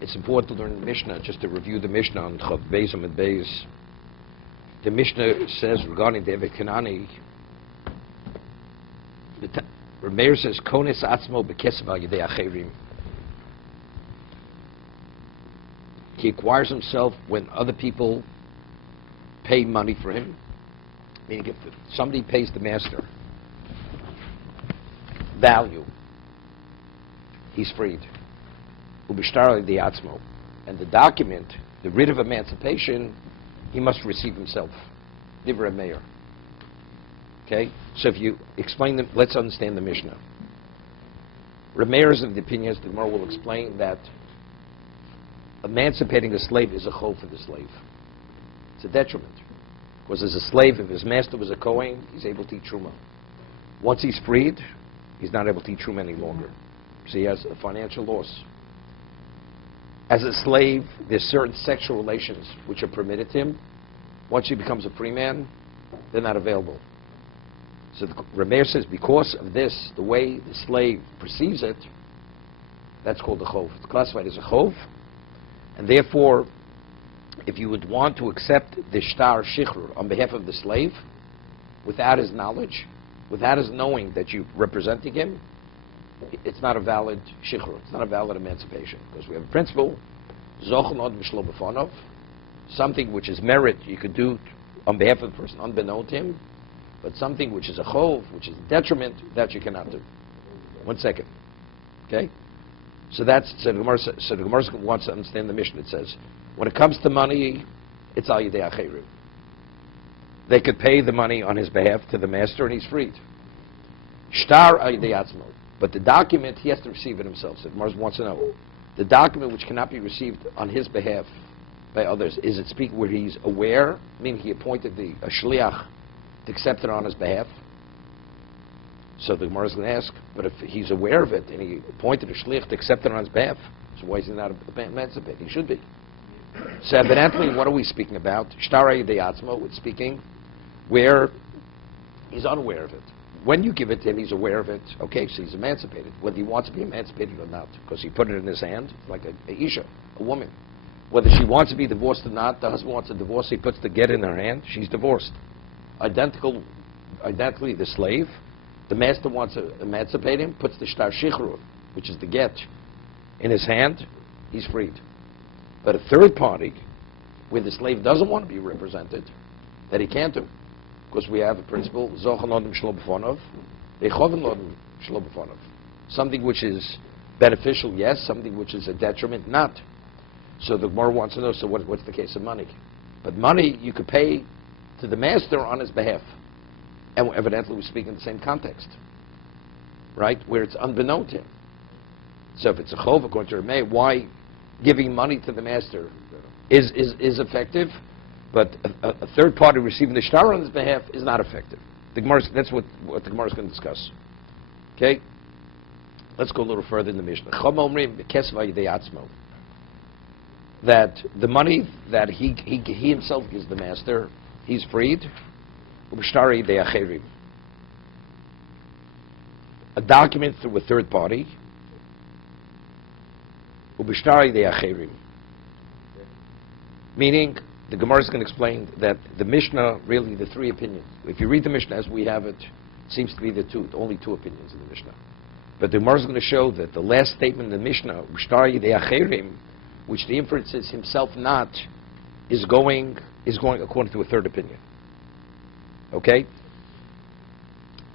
it's important to learn the Mishnah, just to review the Mishnah on Chav Beis Amud Beis. The Mishnah says regarding the Evet Kanani, Rameir says, Konis Atzmo B'Kesef Al Yedei Acherim. He acquires himself when other people pay money for him. Meaning if somebody pays the master value, he's freed. Ubishtar the Atzmo. And the document, the writ of emancipation, he must receive himself. Divrei Meir. Okay? So if you explain them, let's understand the Mishnah. Rameir is of the opinion, as the Gemara will explain, that emancipating a slave is a chol for the slave. It's a detriment. Because as a slave, if his master was a Kohen, he's able to eat Truma. Once he's freed, he's not able to eat Truma any longer. So he has a financial loss. As a slave, there's certain sexual relations which are permitted to him. Once he becomes a free man, they're not available. So Rameir says, because of this, the way the slave perceives it, that's called a chov. It's classified as a chov, and therefore, if you would want to accept the shtar shichrur on behalf of the slave, without his knowledge, without his knowing that you're representing him, it's not a valid shichrur. It's not a valid emancipation. Because we have a principle, zochon od mishlo b'fonov, something which is merit you could do on behalf of the person unbeknown to him, but something which is a chov, which is a detriment, that you cannot do. 1 second. Okay? So the Gemara wants to understand the Mishnah. It says, when it comes to money, it's al yedei acherim. They could pay the money on his behalf to the master, and he's freed. Shtar al yedei atzmo. But the document, he has to receive it himself. So the Gemara wants to know, the document which cannot be received on his behalf by others, is it speaking where he's aware, meaning he appointed a shliach to accept it on his behalf? So the Gemara is going to ask, but if he's aware of it and he appointed a shliach to accept it on his behalf, so why is he not emancipated? He should be. So evidently, what are we speaking about? Shtarei de'atzmo, it's speaking where he's unaware of it. When you give it to him, he's aware of it. Okay, so he's emancipated. Whether he wants to be emancipated or not, because he put it in his hand, like a isha, a woman. Whether she wants to be divorced or not, the husband wants a divorce, he puts the get in her hand, she's divorced. Identically, the slave, the master wants to emancipate him, puts the shtar shichrur, which is the get, in his hand, he's freed. But a third party, where the slave doesn't want to be represented, that he can't do. Because we have a principle, zochen lodim shlo b'fonov, echoven lodim shlo b'fonov. Something which is beneficial, yes. Something which is a detriment, not. So the Gemara wants to know, so what's the case of money? But money, you could pay to the master on his behalf. And evidently we speak in the same context. Right? Where it's unbeknown to him. So if it's a chov, according to Rameh, why giving money to the master is effective, but a third party receiving the shtar on his behalf is not effective. That's what the Gemara is going to discuss. Okay? Let's go a little further in the Mishnah. That the money that he himself gives the master, he's freed. A document through a third party. Meaning, the Gemara is going to explain that the Mishnah, really the three opinions. If you read the Mishnah as we have it, seems to be the only two opinions in the Mishnah. But the Gemara is going to show that the last statement in the Mishnah, which the inference is himself not, is going according to a third opinion. Okay?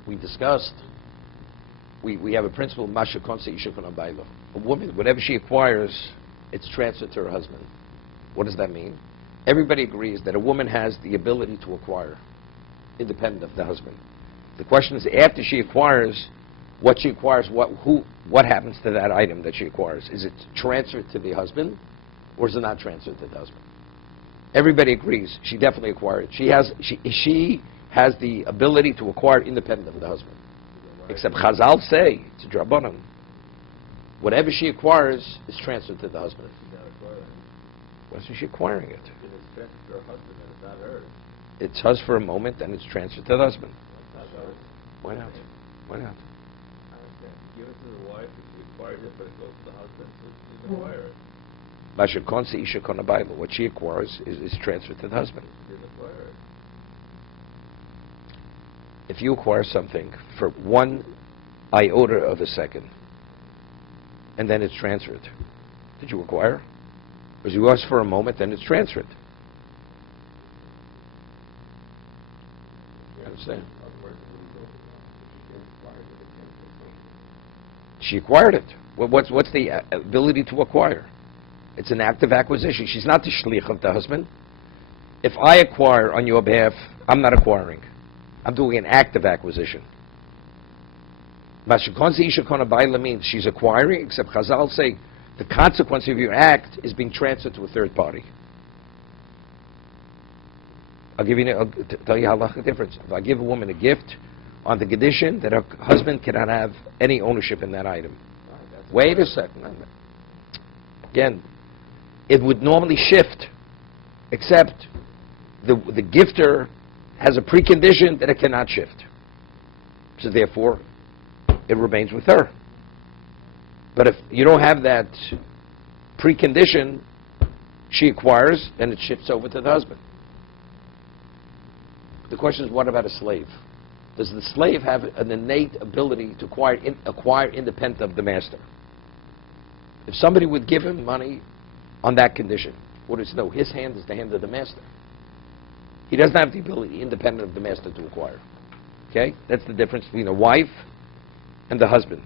We discussed, we have a principle, Masha Konse Ishukon Abaylo. A woman, whatever she acquires, it's transferred to her husband. What does that mean? Everybody agrees that a woman has the ability to acquire, independent of the husband. The question is, after she acquires, what she acquires, what happens to that item that she acquires? Is it transferred to the husband, or is it not transferred to the husband? Everybody agrees she definitely acquired it. She has the ability to acquire independent of the husband. Except Chazal say, it's a drabanan. Whatever she acquires is transferred to the husband. Why is she acquiring it? It's transferred to her husband and it's not hers. It's hers for a moment and it's transferred to the husband. It's not hers. Why not? Why not? I understand. Give it to the wife, if she acquires acquired it, but it goes to the husband, so she's acquired it. Bashakonsi Isha Konabayla. What she acquires is transferred to the husband. She's acquired. If you acquire something for 1 iota of a second, and then it's transferred, did you acquire? Because you asked for a moment, then it's transferred. You understand? She acquired it. What's the ability to acquire? It's an act of acquisition. She's not the shliach of the husband. If I acquire on your behalf, I'm not acquiring. I'm doing an act of acquisition. Mashikonzi Isha Konabayla means she's acquiring, except Chazal say the consequence of your act is being transferred to a third party. I'll tell you halachic difference. If I give a woman a gift on the kiddushin, that her husband cannot have any ownership in that item. Wait a second. Again, it would normally shift, except the gifter has a precondition that it cannot shift. So therefore, it remains with her. But if you don't have that precondition, she acquires, and it shifts over to the husband. The question is, what about a slave? Does the slave have an innate ability to acquire independent of the master? If somebody would give him money on that condition, what is no? His hand is the hand of the master. He doesn't have the ability, independent of the master, to acquire. Okay, that's the difference between a wife and the husband,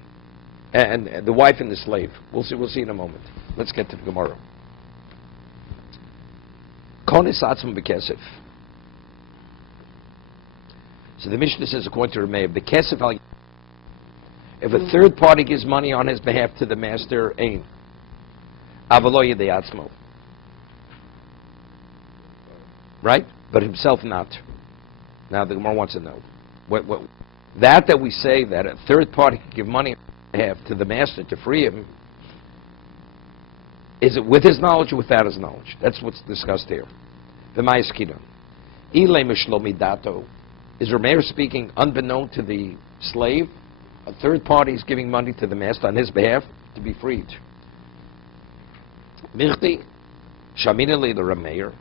and the wife and the slave. We'll see in a moment. Let's get to the Gemara. Konis atzma bekesef. So the Mishnah says, according to Rameir, bekesef al. If a third party gives money on his behalf to the master, ain avalo yedei atzmo. Right? But himself not. Now the Gemara wants to know. That we say that a third party can give money on behalf to the master to free him, is it with his knowledge or without his knowledge? That's what's discussed here. The Ma'askina. Ilay mishlomi dato. Is Rameir speaking unbeknown to the slave? A third party is giving money to the master on his behalf to be freed. Michti, Shamina le the Rameir.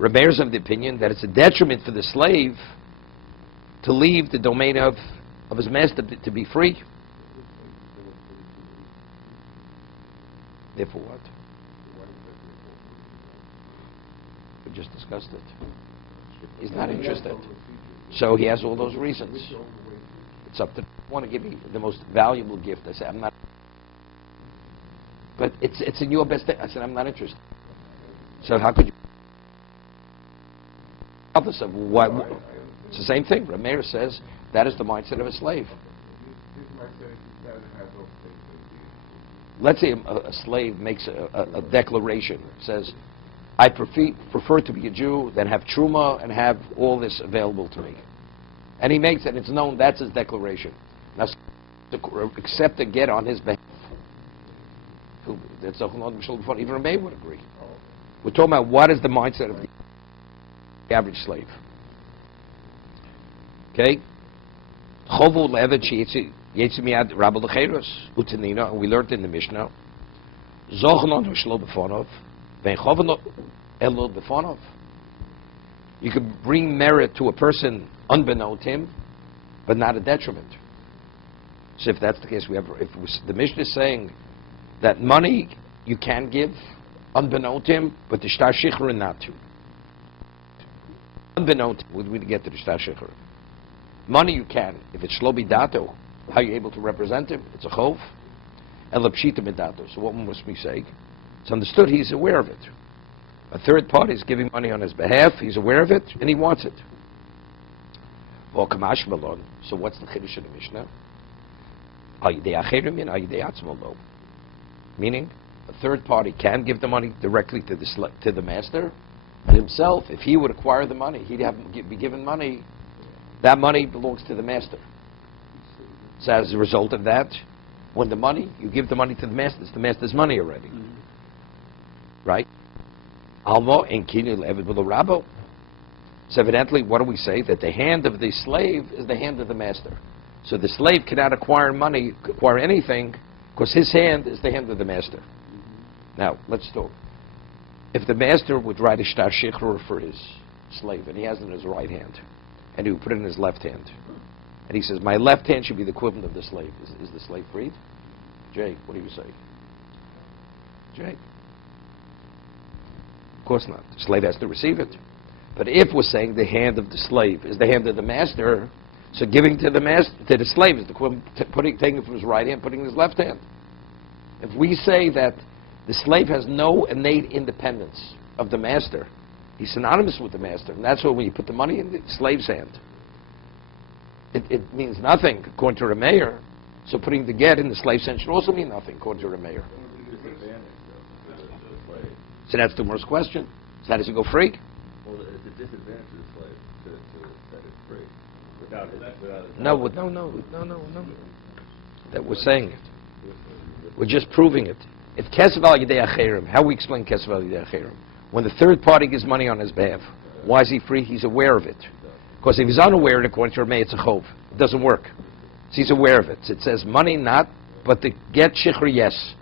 Rameir is of the opinion that it's a detriment for the slave to leave the domain of his master to be free. Therefore what? We just discussed it. He's not interested. So he has all those reasons. It's up to, I want to give you the most valuable gift. I say, I'm not. But it's in your best. I said, I'm not interested. So how could you? Opposite of what? It's the same thing. Rameir says that is the mindset of a slave. Let's say a slave makes a declaration. Says, I prefer to be a Jew than have truma and have all this available to me. And he makes it. It's known that's his declaration. Now, to accept a get on his behalf. That's even Rameir would agree. We're talking about what is the mindset of the average slave. Okay? We learned in the Mishnah. You could bring merit to a person unbeknown to him, but not a detriment. So if that's the case, the Mishnah is saying that money you can give unbeknown to him, but the shtar shichur not to. Unbeknown to him, we get to the shtar shichur. Money you can. If it's shlobi dato, how are you able to represent him? It's a chov. And lapshita medato. So what must we say? It's understood he's aware of it. A third party is giving money on his behalf, he's aware of it, and he wants it. So what's the chiddush of the Mishnah? Meaning, a third party can give the money directly to the master, but himself, if he would acquire the money, he'd be given money. That money belongs to the master. So as a result of that, when you give the money to the master, it's the master's money already. Right? Almo and kinil evid rabo. So evidently, what do we say? That the hand of the slave is the hand of the master. So the slave cannot acquire money, acquire anything, because his hand is the hand of the master. Now, let's talk. If the master would write a shtar shichrur for his slave, and he has it in his right hand, and he would put it in his left hand, and he says, my left hand should be the equivalent of the slave. Is the slave freed? Jay, what do you say? Jay? Of course not. The slave has to receive it. But if we're saying the hand of the slave is the hand of the master, so giving to the master, to the slave is the equivalent taking it from his right hand, putting it in his left hand. If we say that the slave has no innate independence of the master, he's synonymous with the master, and that's why when you put the money in the slave's hand, it means nothing according to Rameir. So putting the get in the slave's hand should also mean nothing according to Rameir. So that's the worst question. So how does it go free? Well, it's a disadvantage to the slave to set it free without it. No. That we're saying it. We're just proving it. If kesef al yedei acherim, how we explain kesef al yedei acherim? When the third party gives money on his behalf, why is he free? He's aware of it. Because if he's unaware, according to Rameh, it's a chov. It doesn't work. So he's aware of it. So it says money not, but the get shichr yes.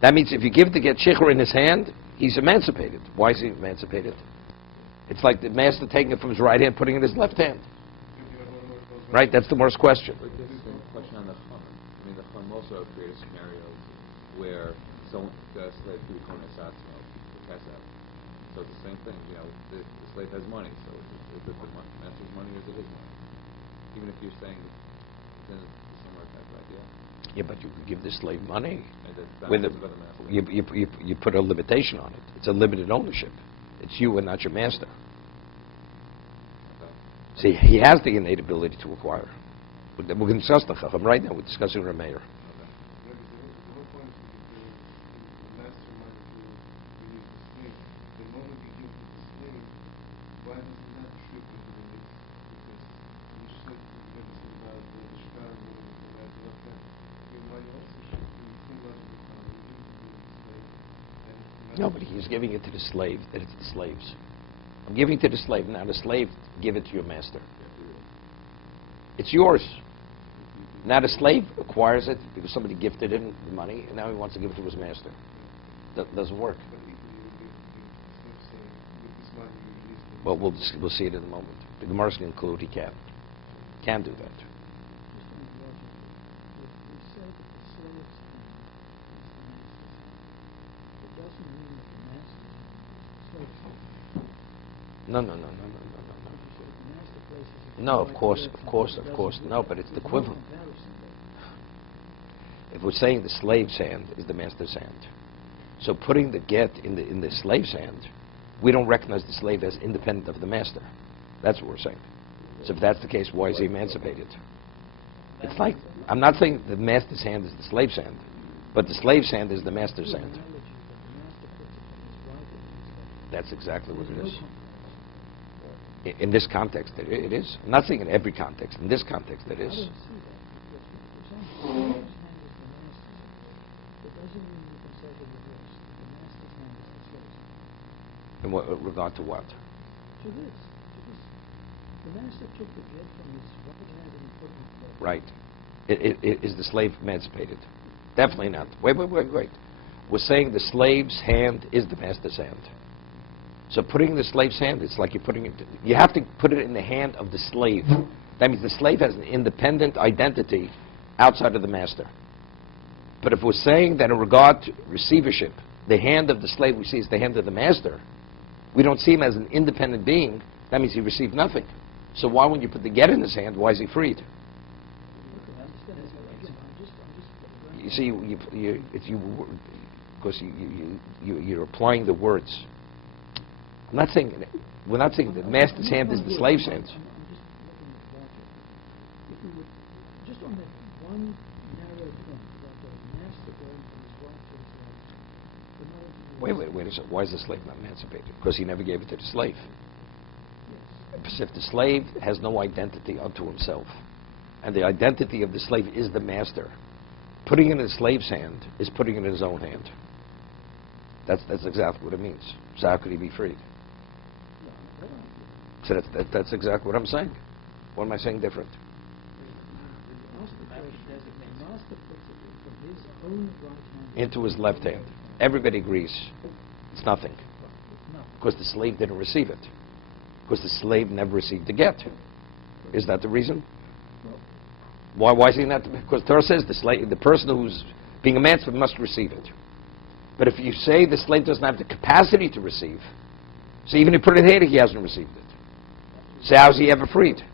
That means if you give the get shichr in his hand, he's emancipated. Why is he emancipated? It's like the master taking it from his right hand, putting it in his left hand. Right? That's the worst question. But this is a question on the chum. I mean, the chum also created scenarios where the slave could become a satzmo, the kesef. So it's the same thing. You know, the slave has money, so is it the master's money or is it his money? Even if you're saying then it's a similar type of idea. Yeah, but you give the slave money. And that's With not the master. you put a limitation on it. It's a limited ownership. It's you and not your master. Okay. See, he has the innate ability to acquire. We're going to discuss the chacham right now. We're discussing Rameir. No, but he's giving it to the slave, that it's the slave's. I'm giving it to the slave. Now the slave, give it to your master. It's yours. Now the slave acquires it because somebody gifted him the money, and now he wants to give it to his master. That doesn't work. Well, we'll see it in a moment. The Gemara is going to conclude he can do that. No. No, of course. No, but it's the equivalent. If we're saying the slave's hand is the master's hand, so putting the get in the slave's hand, we don't recognize the slave as independent of the master. That's what we're saying. So if that's the case, why is he emancipated? It's like, I'm not saying the master's hand is the slave's hand, but the slave's hand is the master's hand. That's exactly what it is. In this context, it is. I'm not saying in every context. In this context, it is. In what regard to what? To this. The master took the gift from his right hand and put it in the Right. Is the slave emancipated? Definitely not. Wait. We're saying the slave's hand is the master's hand. So putting the slave's hand, it's like you're putting it, you have to put it in the hand of the slave. That means the slave has an independent identity outside of the master. But if we're saying that in regard to receivership, the hand of the slave we see is the hand of the master, we don't see him as an independent being, that means he received nothing. So why, when you put the get in his hand, why is he freed? You see, because you're applying the words. I'm not saying, we're not saying the master's hand is the slave's hand. If we would, just on that one narrow point about the master going from his right to his left. Wait a second. Why is the slave not emancipated? Because he never gave it to the slave. Yes. If the slave has no identity unto himself, and the identity of the slave is the master, putting it in the slave's hand is putting it in his own hand. That's exactly what it means. So how could he be freed? So that's exactly what I'm saying. What am I saying different? The master puts it from his own right hand Into his left hand. Everybody agrees. It's nothing. It's nothing. Because the slave didn't receive it. Because the slave never received the get. Is that the reason? Why is he not? Because Torah says the person who's being emancipated must receive it. But if you say the slave doesn't have the capacity to receive, so even if you put it here, he hasn't received it. So how's he ever freed? So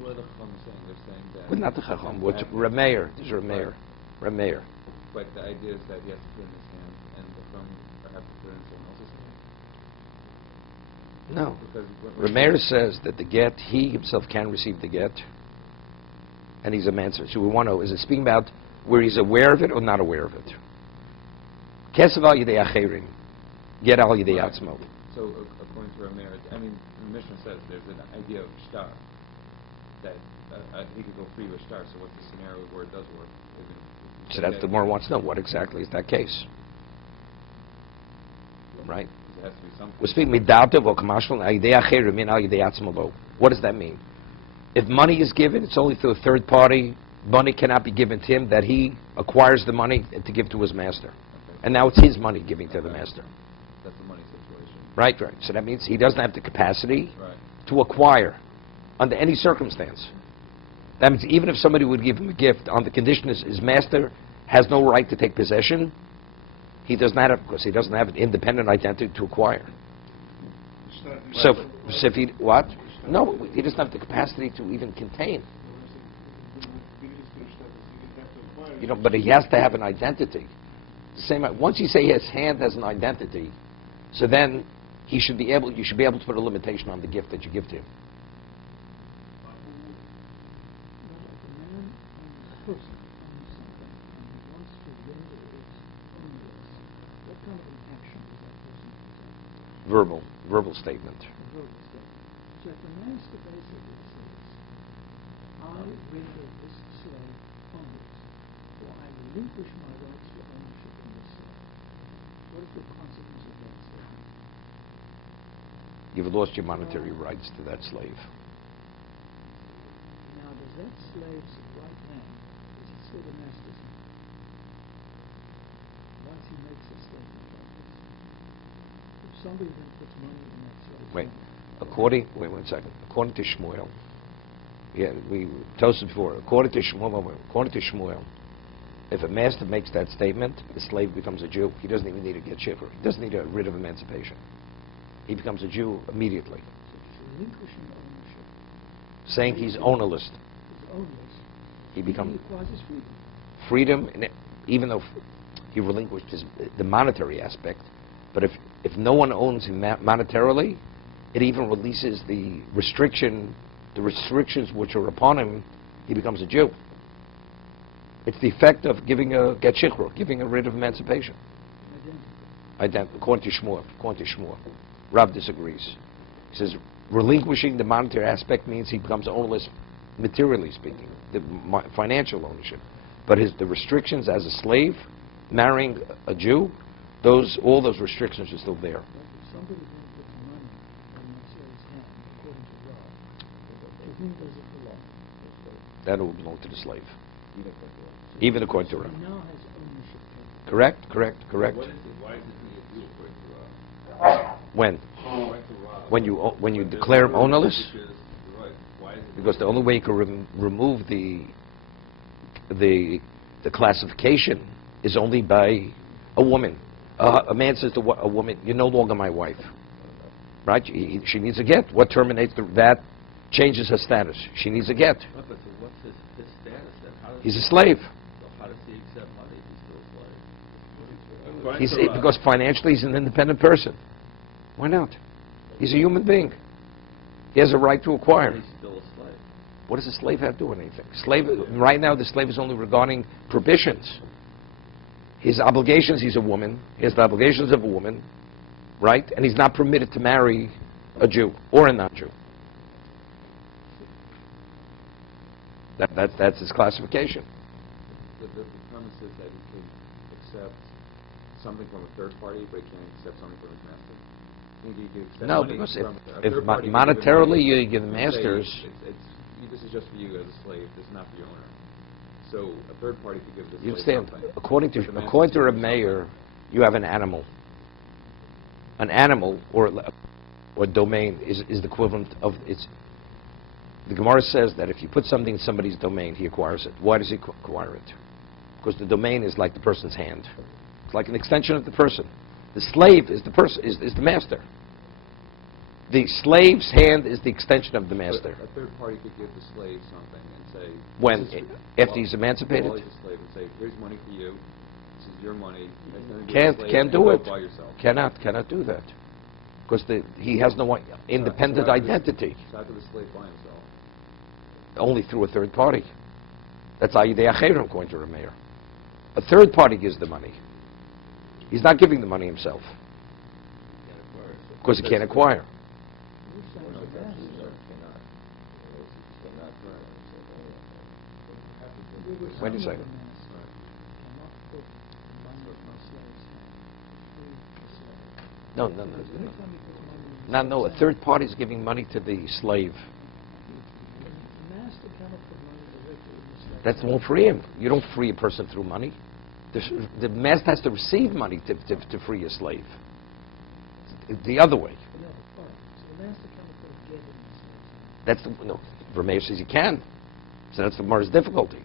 what are the Chacham saying? They're saying that... But not the Chacham. What's Rameir? There's Rameir. Rameir. But the idea is that he has to put it in his hand, and the Chacham have to put it in someone else's hand? No. Because Rameir says that the get, he himself can receive the get, and he's emancipated. So we want to know, is it speaking about where he's aware of it or not aware of it? Kesav al yidei acherim, get al yidei atzmo. So according to Rameir, I mean, the Mishnah says there's an idea of shtar, that he could go free with shtar, so what's the scenario where it does work? So that's the more wants to know, what exactly is that case? Right? It has to be something. We speak midatav or kamashal al yidei acherim min al yidei atzmo lo. What does that mean? If money is given, it's only through a third party. Money cannot be given to him, that he acquires the money to give to his master. Okay. And now it's his money giving to the master. That's the money situation. Right. So that means he doesn't have the capacity Right. to acquire under any circumstance. That means even if somebody would give him a gift on the condition his master has no right to take possession, he does not have, because he doesn't have an independent identity to acquire. So if he, what? No, he doesn't have the capacity to even contain. But he has to have an identity. Once you say his hand has an identity, so then you should be able to put a limitation on the gift that you give to him. Now, if a man owns something and he wants to render it onerous, what kind of an action does that person present? Verbal statement. A verbal statement. So if the master basically says, I render this slave onerous, or I relinquish my rights to ownership in this slave, what is the consequence of that statement? You've lost your monetary rights to that slave. Now, does that slave's right hand, is it still the master's hand? Once he makes a statement like this. If somebody then puts money in that slave's Wait hand. Wait 1 second. According to Shmuel, we told it before. According to Shmuel, if a master makes that statement, the slave becomes a Jew. He doesn't even need to get shivur. He doesn't need a writ of emancipation. He becomes a Jew immediately. So he's relinquishing ownership. Saying he's ownerless. He's ownerless. He becomes He acquires his freedom. freedom, even though he relinquished the monetary aspect. But if no one owns him monetarily, it even releases the restrictions which are upon him. He becomes a Jew. It's the effect of giving a get shikra, giving a writ of emancipation. According to Shmuel. Rav disagrees. He says relinquishing the monetary aspect means he becomes ownerless, materially speaking, the financial ownership. But the restrictions as a slave, marrying a Jew, all those restrictions are still there. If somebody then puts money in that slave's hand, according to Rav, to whom does it belong? That will belong to the slave. Even according to Rav. He now has ownership. Correct. Why is it being a Jew according to Rav? When? According to Rav. When you declare him ownerless? Right. Why is it? Because the only way you can remove the classification is only by a woman. A man says to a woman, "You're no longer my wife." Right? She needs a get. What terminates that changes her status. She needs a get. But so what's his status then? He's a slave. So how does he accept money if he's still a slave? Because financially he's an independent person. Why not? He's a human being. He has a right to acquire. He's still a slave. What does a slave have to do with anything? Right now, the slave is only regarding prohibitions. His obligations, he's a woman. He has the obligations of a woman, right? And he's not permitted to marry a Jew or a non-Jew. That's his classification. The premise is that he can accept something from a third party, but he can't accept something from his master. think you could accept No, money because from if a third party monetarily you give the and say, masters, this is just for you as a slave. This is not for your owner. So a third party could give the you slave understand? something. According but the to master a gives mayor, you have an animal. An animal or domain is the equivalent of its. The Gemara says that if you put something in somebody's domain, he acquires it. Why does he acquire it? Because the domain is like the person's hand. It's like an extension of the person. The slave is the person, is the master. The slave's hand is the extension of the master. A third party could give the slave something and say... When? this is- After he's emancipated? While he's a slave and say, here's money for you. This is your money. It has nothing to do with the Can't slave, do go it. by yourself. Cannot do that. Because he has no independent So how could the- identity. So how could the slave buy himself? Only through a third party. That's Ayidei Acherim, according to Rameir. A third party gives the money. He's not giving the money himself. Because he can't acquire. Wait a second. No. No, a third party is giving money to the slave. That won't free him. You don't free a person through money. The master has to receive money to free a slave. The other way. That's no. Rameir says he can. So that's the Gemara's difficulty.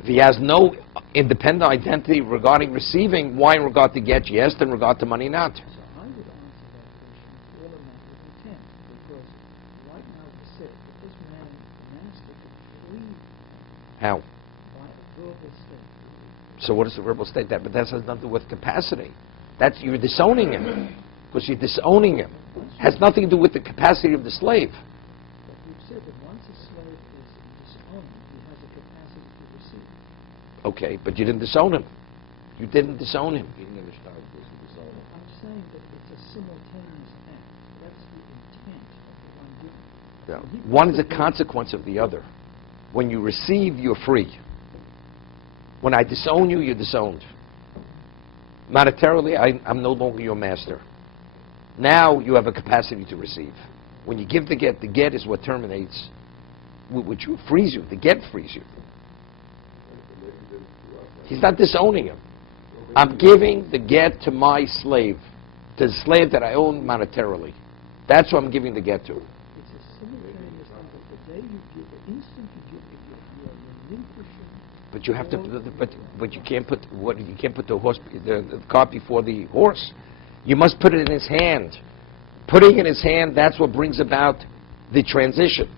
If he has no independent identity regarding receiving, why in regard to get yes, in regard to money not? So I would answer that question all a matter of intent, because right now we said that this man, the master, could free How? by a verbal statement. So what is the verbal state? But that has nothing to do with capacity. That's you're disowning him. Because you're disowning him. Has nothing to do with the capacity of the slave. But we've said that once a slave is disowned, he has a capacity to receive. Okay, but you didn't disown him. You didn't disown him. I'm saying that it's a simultaneous act. That's the intent of what I'm doing. One is a consequence of the other. When you receive, you're free. When I disown you, you're disowned. Monetarily, I'm no longer your master. Now you have a capacity to receive. When you give the get is what terminates, which frees you. The get frees you. He's not disowning him. I'm giving the get to my slave, to the slave that I own monetarily. That's what I'm giving the get to. It's a simultaneous thing, but the day you give, the instant you give it, you are relinquishing. But you have to. But you can't put the cart before the horse. You must put it in his hand. Putting it in his hand, that's what brings about the transition.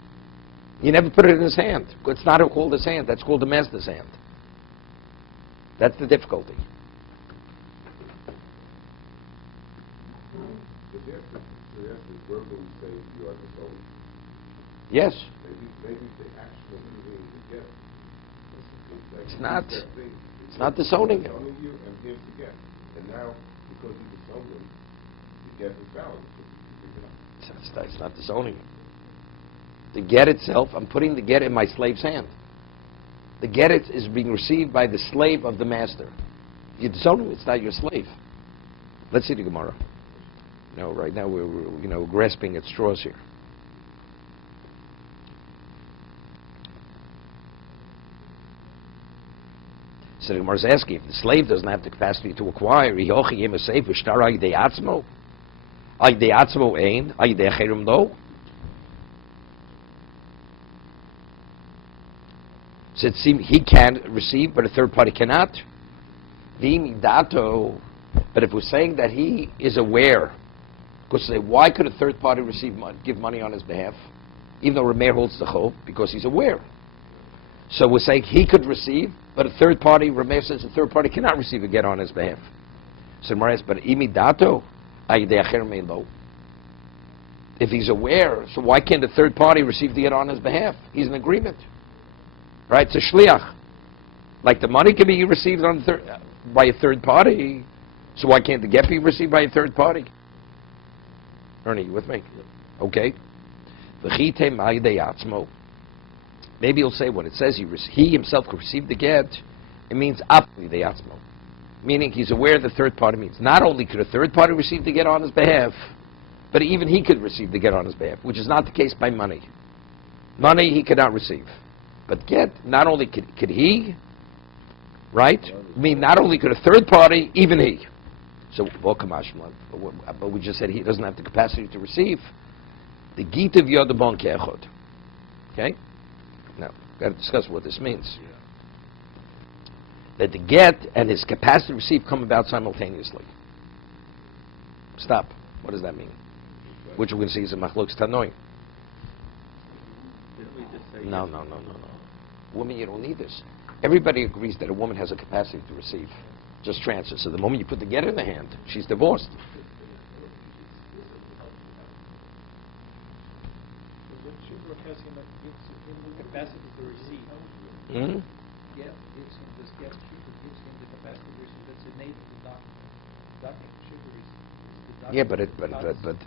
You never put it in his hand. It's not called his hand. That's called the master's hand. That's the difficulty. Yes. It's not disowning him. It's not disowning him. The get itself, I'm putting the get in my slave's hand. The get is being received by the slave of the master. You disown him, it's not your slave. Let's see the Gemara. Right now we're grasping at straws here. So the Gemara is asking, if the slave doesn't have the capacity to acquire, so it seems he can receive, but a third party cannot. But if we're saying that he is aware, because say, why could a third party give money on his behalf, even though Rameir holds the chov, because he's aware. So we're saying he could receive, but a third party, Rameir says a third party cannot receive a get on his behalf. So Rameir says, but imidato, if he's aware, so why can't a third party receive the get on his behalf? He's in agreement. Right? It's a shliach. Like the money can be received by a third party, so why can't the get be received by a third party? Ernie, you with me? Okay. Maybe he'll say when it says he himself could receive the get, it means meaning he's aware the third party means. Not only could a third party receive the get on his behalf, But even he could receive the get on his behalf, which is not the case by money. Money he cannot receive. But get, not only could he, right? I mean, not only could a third party, even he. So, but we just said he doesn't have the capacity to receive. The Gita V'yodabon Ke'echod. Okay? Now, we've got to discuss what this means. That the get and his capacity to receive come about simultaneously. Stop. What does that mean? Which we're going to see is a machlokes tanoim. No. Woman, you don't need this. Everybody agrees that a woman has a capacity to receive. Just transfer. So the moment you put the get in the hand, she's divorced. The capacity to receive. Hmm? Get gives him this get. Shibur gives him the capacity to receive. That's a native docking. Shibur is the docking. Yeah,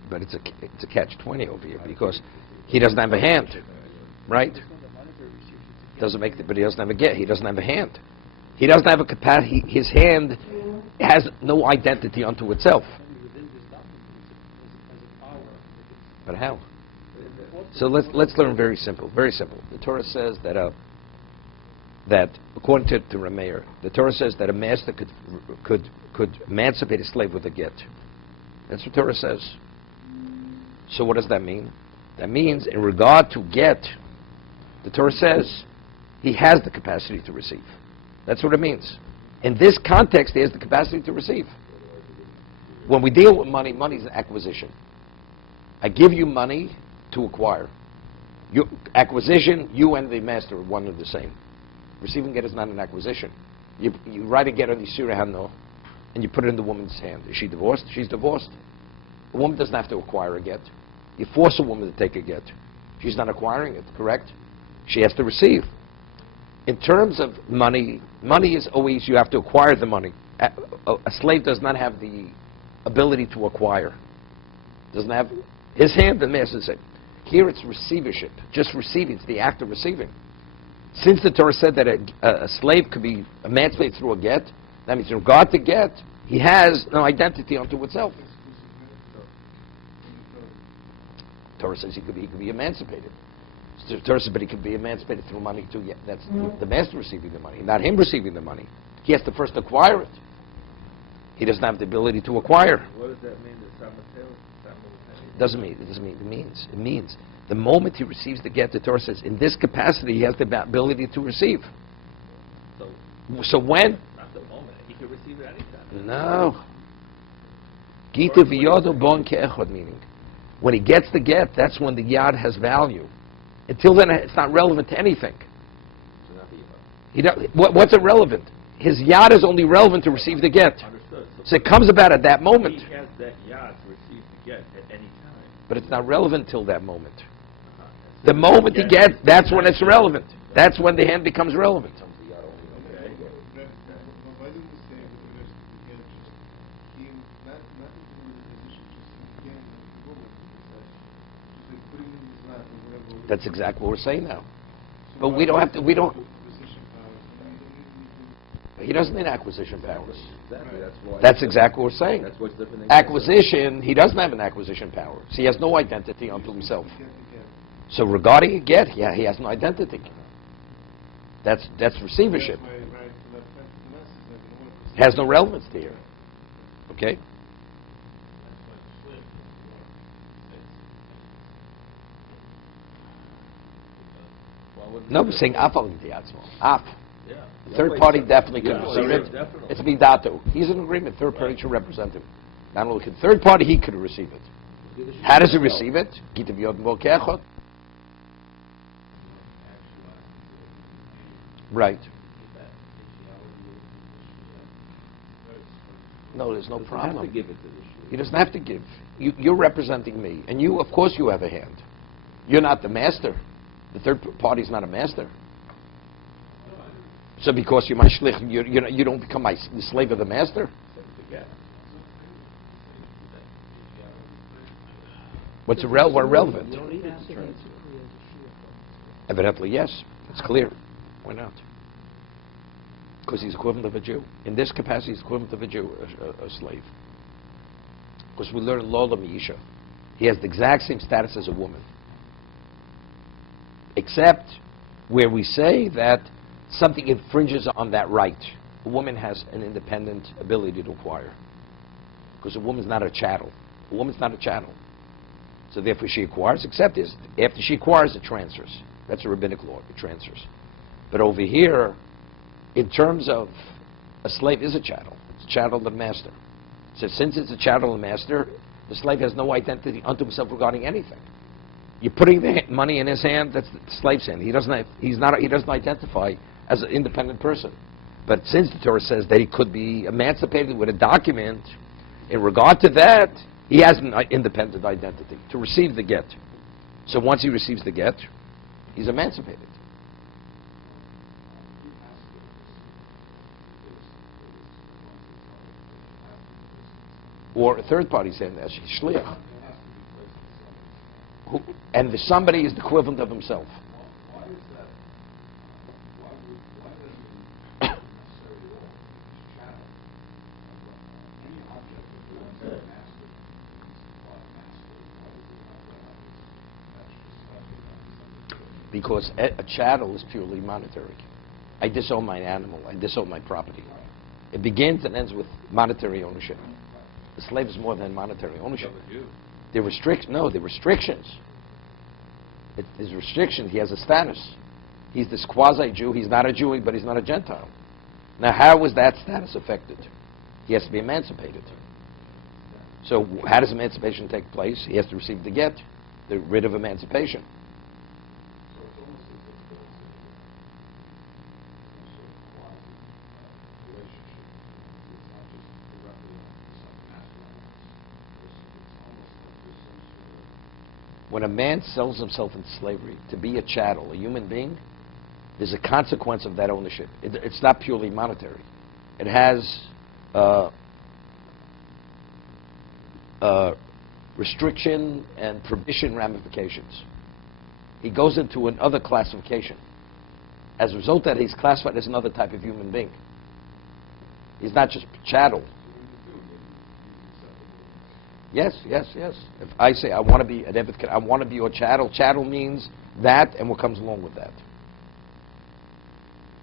but it's a catch-20 over here because he doesn't have a hand, right? Doesn't make but he doesn't have a get. He doesn't have a hand. He doesn't have a capacity. His hand has no identity unto itself. But how? So let's learn very simple. Very simple. The Torah says that according to Rameir, the Torah says that a master could emancipate a slave with a get. That's what Torah says. So what does that mean? That means in regard to get, the Torah says he has the capacity to receive. That's what it means. In this context, he has the capacity to receive. When we deal with money, money is an acquisition. I give you money to acquire. Acquisition, you and the master are one and the same. Receiving get is not an acquisition. You write a get on the Surah Hano, and you put it in the woman's hand. Is she divorced? She's divorced. A woman doesn't have to acquire a get. You force a woman to take a get. She's not acquiring it, correct? She has to receive. In terms of money, money is always, you have to acquire the money. A slave does not have the ability to acquire. Doesn't have his hand, the master said. Here it's receivership, just receiving. It's the act of receiving. Since the Torah said that a slave could be emancipated through a get, that means in regard to get, he has no identity unto itself. Torah says he could be emancipated. The Torah says, but he could be emancipated through money too. Yeah, that's the master receiving the money, not him receiving the money. He has to first acquire it. He doesn't have the ability to acquire. What does that mean? It doesn't mean. It means the moment he receives the get, the Torah says, in this capacity, he has the ability to receive. So when? Not the moment. He can receive it anytime. No. Gita v'yodo bon ke'echod, meaning when he gets the get, that's when the yad has value. Until then, it's not relevant to anything. What's irrelevant? His yad is only relevant to receive the get. Understood. So it comes about at that moment. He has that yad to receive the get at any time. But it's not relevant till that moment. The moment he gets, that's when it's relevant. That's when the hand becomes relevant. That's exactly what we're saying now. But we don't have to, he doesn't need acquisition powers. Exactly. That's exactly what we're saying. That's what's different. Acquisition, he doesn't have an acquisition power. So he has no identity unto himself. So regarding a get, yeah, he has no identity. That's receivership. Has no relevance to here. Okay? No, we're saying af al diatzmo. Af. Third party definitely can receive it. It's midato. He's in agreement. Third party should represent him. Not only can third party, he could receive it. How does he receive it? Gita v'yod bo ke'echod. Right. No, there's no problem. He doesn't have to give. You're representing me, and you, of course, you have a hand. You're not the master. The third party is not a master. So because you're my shlich, you don't become the slave of the master? What's relevant? Evidently, yes. It's clear. Why not? Because he's equivalent of a Jew. In this capacity, he's equivalent of a Jew, a slave. Because we learn Lola Miisha. He has the exact same status as a woman. Except where we say that something infringes on that right. A woman has an independent ability to acquire. Because a woman's not a chattel. A woman's not a chattel. So therefore she acquires, except is after she acquires, it transfers. That's a rabbinic law, it transfers. But over here, in terms of a slave is a chattel. It's a chattel of the master. So since it's a chattel of the master, the slave has no identity unto himself regarding anything. You're putting the money in his hand, that's the slave's hand. He doesn't identify as an independent person. But since the Torah says that he could be emancipated with a document, in regard to that, he has an independent identity to receive the get. So once he receives the get, he's emancipated. Or a third party saying that, shliach. And the somebody is the equivalent of himself. Why is that? Why doesn't it necessarily all use chattel? Any object that belongs to the master is Because a chattel is purely monetary. I disown my animal, I disown my property. It begins and ends with monetary ownership. The slave is more than monetary ownership. There are restrictions. There's restrictions. He has a status. He's this quasi-Jew. He's not a Jew, but he's not a Gentile. Now, how is that status affected? He has to be emancipated. So, how does emancipation take place? He has to receive the get, the writ of emancipation. So it's almost as if there's some sort of quasi-relationship. It's not just directly on some master. It's almost like there's some sort of... When a man sells himself into slavery to be a chattel, a human being, there's a consequence of that ownership. It's not purely monetary. It has restriction and prohibition ramifications. He goes into another classification. As a result of that, he's classified as another type of human being. He's not just chattel. Yes. If I say I want to be an advocate, I want to be your chattel, chattel means that and what comes along with that.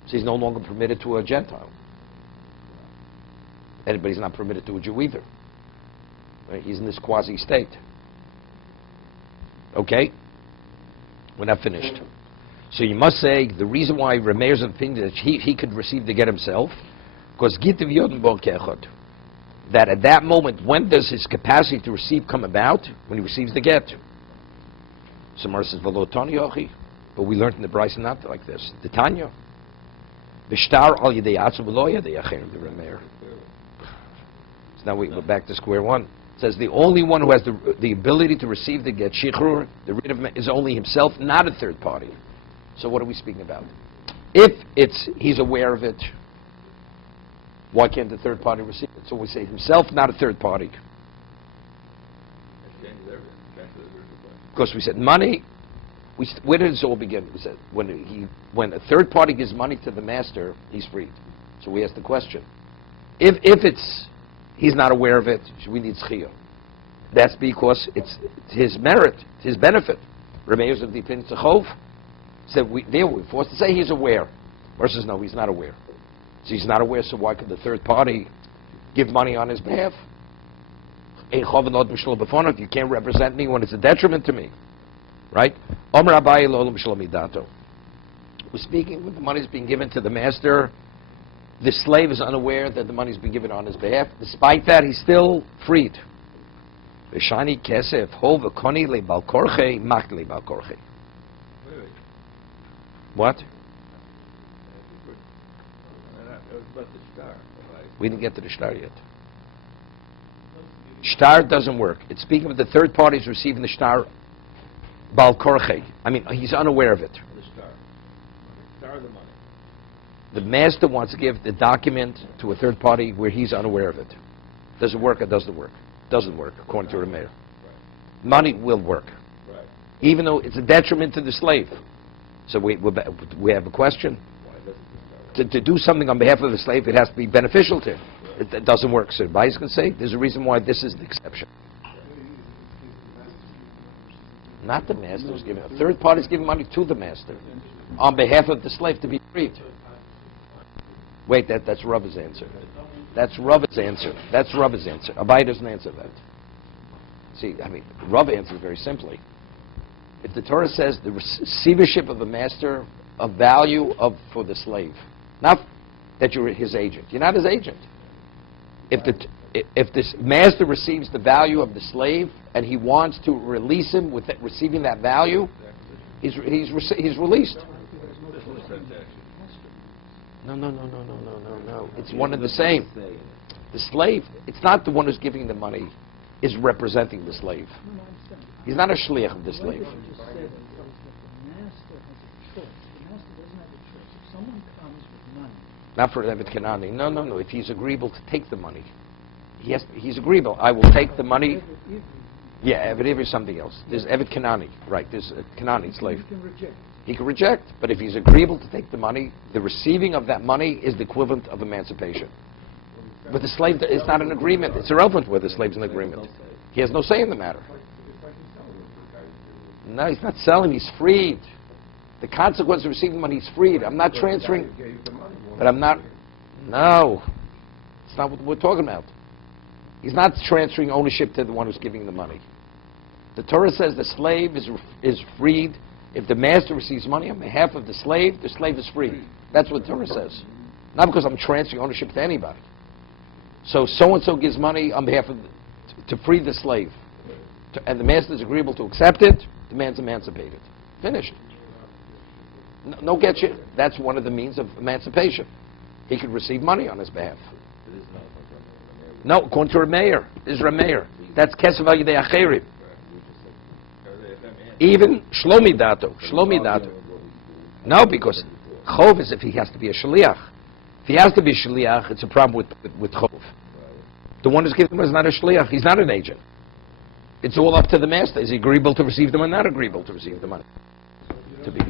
So he's no longer permitted to a Gentile. But he's not permitted to a Jew either. Right? He's in this quasi-state. Okay? We're not finished. So you must say the reason why Rameir's opinion that he could receive the get himself, because that at that moment, when does his capacity to receive come about? When he receives the get. So Gemara says, but we learned in the Brisa not like this. The Tanya. So now we go back to square one. It says the only one who has the ability to receive the get, shichrur, the writ of is only himself, not a third party. So what are we speaking about? If he's aware of it, why can't the third party receive it? So we say himself, not a third party. Because we said money. Where did this all begin? We said when a third party gives money to the master, he's freed. So we asked the question: if he's not aware of it, we need zchiyah. That's because it's his merit, his benefit. Remeir's of the opinion tzachov said we're forced to say he's aware. Versus no, he's not aware. So he's not aware. So why could the third party give money on his behalf? You can't represent me when it's a detriment to me. Right? We're speaking when the money is being given to the master. The slave is unaware that the money has been given on his behalf. Despite that, he's still freed. What? We didn't get to the shtar yet. Shtar doesn't work. It's speaking of the third parties receiving the shtar. Bal korche. I mean, he's unaware of it. The star of the money. The master wants to give the document to a third party where he's unaware of it. Does it work or doesn't work? Doesn't work, according to Rameir. Right. Money will work. Right. Even though it's a detriment to the slave. So we have a question. Why doesn't To do something on behalf of the slave, it has to be beneficial to him. It doesn't work. So Bais can say there's a reason why this is the exception. Not the master is giving. A third party is giving money to the master on behalf of the slave to be freed. Wait, that's Rava's answer. That's Rava's answer. That's Rava's answer. Abai doesn't answer that. See, I mean, Rava answers very simply. If the Torah says the receivership of the master of value for the slave, not that you're his agent. You're not his agent. If this master receives the value of the slave and he wants to release him with receiving that value, he's released. No. It's one and the same. The slave, it's not the one who's giving the money, is representing the slave. He's not a shliach of the slave. Not for Evet Kanani. No. If he's agreeable to take the money, he's agreeable. I will take the money. Yeah, Evet Ivri is something else. There's Evet Kanani, right? There's a Kanani slave. He can reject, but if he's agreeable to take the money, the receiving of that money is the equivalent of emancipation. But the slave, it's not an agreement. It's irrelevant whether the slave's an agreement. He has no say in the matter. No, he's not selling. He's freed. The consequence of receiving money, he's freed. I'm not transferring, but I'm not. No, it's not what we're talking about. He's not transferring ownership to the one who's giving the money. The Torah says the slave is freed. If the master receives money on behalf of the slave is free. That's what the Torah says. Not because I'm transferring ownership to anybody. So-and-so gives money on behalf of, to free the slave. And the master is agreeable to accept it, the man's emancipated. Finished. No get you. That's one of the means of emancipation. He could receive money on his behalf. No, according to Rameir. This is Rameir. That's Kesav Yidei Acherim. Even Shlomi Dato. No, because Chov is if he has to be a Shaliach. If he has to be a Shaliach, it's a problem with Chov. The one who's giving him is not a Shaliach. He's not an agent. It's all up to the master. Is he agreeable to receive them or not agreeable to receive the money? To be.